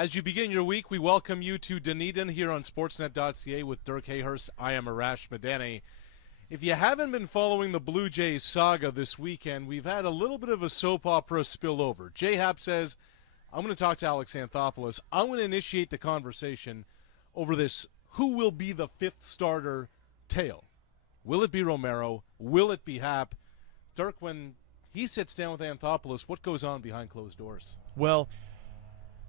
As you begin your week, we welcome you to Dunedin here on Sportsnet.ca with Dirk Hayhurst. I am Arash, Madani. If you haven't been following the Blue Jays saga this weekend, we've had a little bit of a soap opera spillover. J.A says, I'm going to talk to Alex Anthopoulos. I'm going to initiate the conversation over this who will be the fifth starter tale. Will it be Romero? Will it be Happ? Dirk, when he sits down with Anthopoulos, what goes on behind closed doors? Well,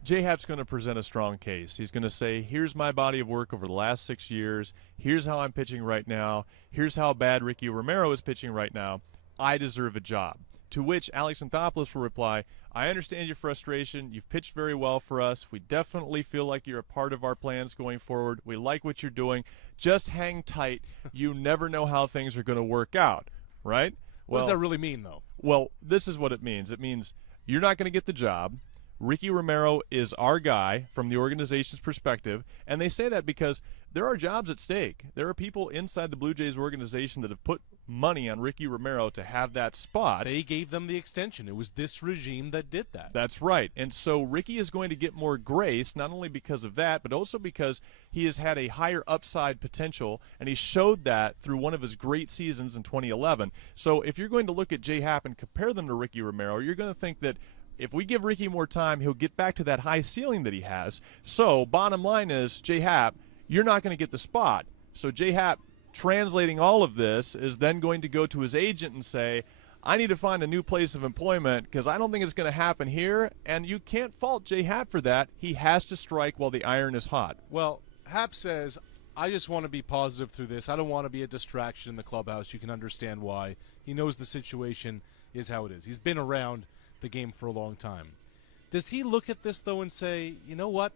J-Happ's going to present a strong case. He's going to say, here's my body of work over the last 6 years. Here's how I'm pitching right now. Here's how bad Ricky Romero is pitching right now. I deserve a job. To which Alex Anthopoulos will reply, I understand your frustration. You've pitched very well for us. We definitely feel like you're a part of our plans going forward. We like what you're doing. Just hang tight. You never know how things are going to work out, right? What does that really mean, though? Well, this is what it means. It means you're not going to get the job. Ricky Romero is our guy from the organization's perspective, and they say that because there are jobs at stake. There are people inside the Blue Jays organization that have put money on Ricky Romero to have that spot. They gave them the extension. It was this regime that did that. That's right. And so Ricky is going to get more grace, not only because of that, but also because he has had a higher upside potential, and he showed that through one of his great seasons in 2011. So if you're going to look at J-Happ and compare them to Ricky Romero, you're going to think that if we give Ricky more time, he'll get back to that high ceiling that he has. So bottom line is, J-Happ, you're not going to get the spot. So J-Happ, translating all of this, is then going to go to his agent and say, I need to find a new place of employment because I don't think it's going to happen here. And you can't fault J-Happ for that. He has to strike while the iron is hot. Well, Happ says, I just want to be positive through this. I don't want to be a distraction in the clubhouse. You can understand why. He knows the situation is how it is. He's been around the game for a long time. Does he look at this, though, and say, you know what,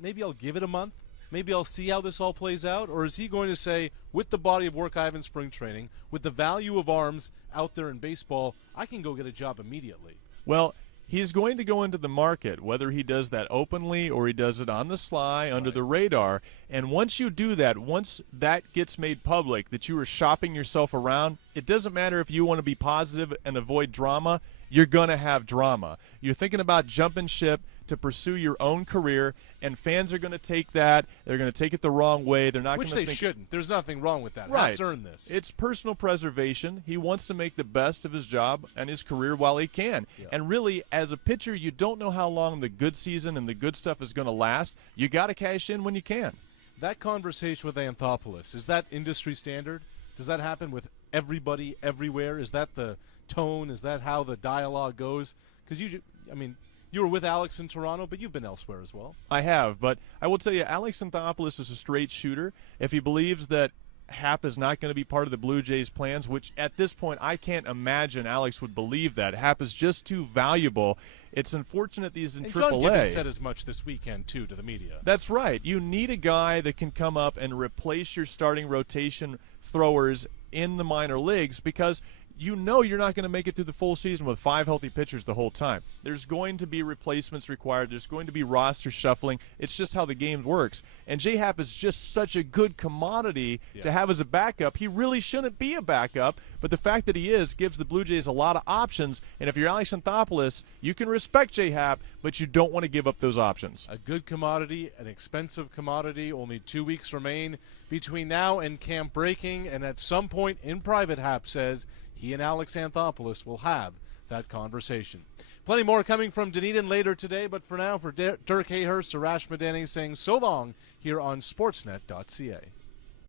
maybe I'll give it a month? Maybe I'll see how this all plays out? Or is he going to say, with the body of work I have in spring training, with the value of arms out there in baseball, I can go get a job immediately? Well, he's going to go into the market, whether he does that openly or he does it on the sly, under the radar. And once you do that, once that gets made public, that you are shopping yourself around, it doesn't matter if you want to be positive and avoid drama, you're going to have drama. You're thinking about jumping ship to pursue your own career, and fans are going to take that. They're going to take it the wrong way. They're not going to think. Which they shouldn't. There's nothing wrong with that. Right. Happ's earned this. It's personal preservation. He wants to make the best of his job and his career while he can. Yeah. And really, as a pitcher, you don't know how long the good season and the good stuff is going to last. You got to cash in when you can. That conversation with Anthopoulos, is that industry standard? Does that happen with everybody everywhere? Is that the tone? Is that how the dialogue goes? Because you were with Alex in Toronto, but you've been elsewhere as well. I have, but I will tell you, Alex Anthopoulos is a straight shooter. If he believes that Happ is not going to be part of the Blue Jays' plans, which at this point I can't imagine Alex would believe that. Happ is just too valuable. It's unfortunate he's in AAA. John Gibbons said as much this weekend, too, to the media. That's right. You need a guy that can come up and replace your starting rotation throwers in the minor leagues because you know you're not going to make it through the full season with 5 healthy pitchers the whole time. There's going to be replacements required. There's going to be roster shuffling. It's just how the game works. And J-Happ is just such a good commodity to have as a backup. He really shouldn't be a backup, but the fact that he is gives the Blue Jays a lot of options. And if you're Alex Anthopoulos, you can respect J-Happ, but you don't want to give up those options. A good commodity, an expensive commodity. Only 2 weeks remain between now and camp breaking. And at some point in private, Happ says, he and Alex Anthopoulos will have that conversation. Plenty more coming from Dunedin later today, but for now, for Dirk Hayhurst, Arash Madani saying so long here on Sportsnet.ca.